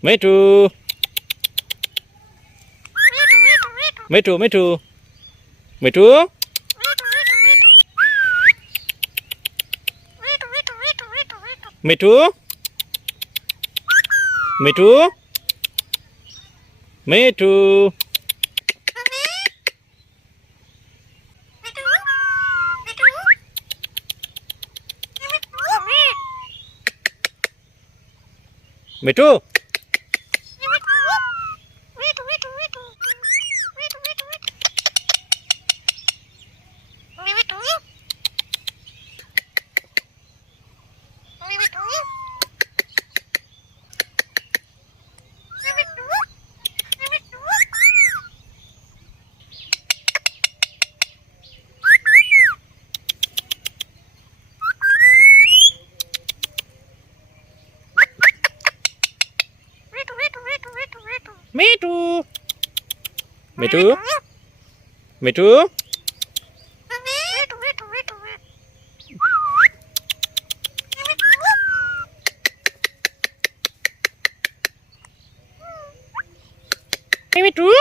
Me too. Me too. Me too. Me too. Me too. Me too. Me too. Me too. Me too. Me too. Me too.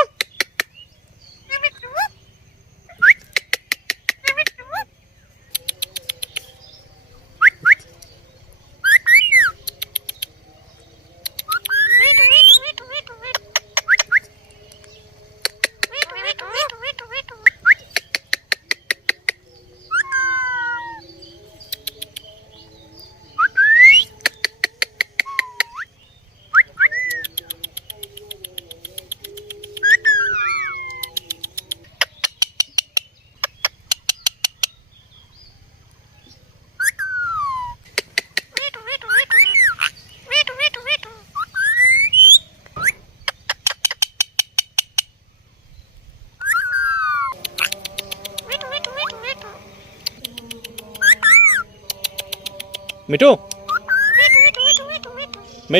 Me too. Me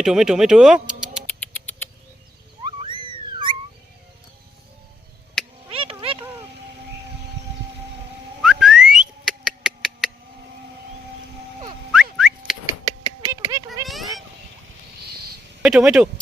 too. Me too. Me too. Me too. Me too. Me too.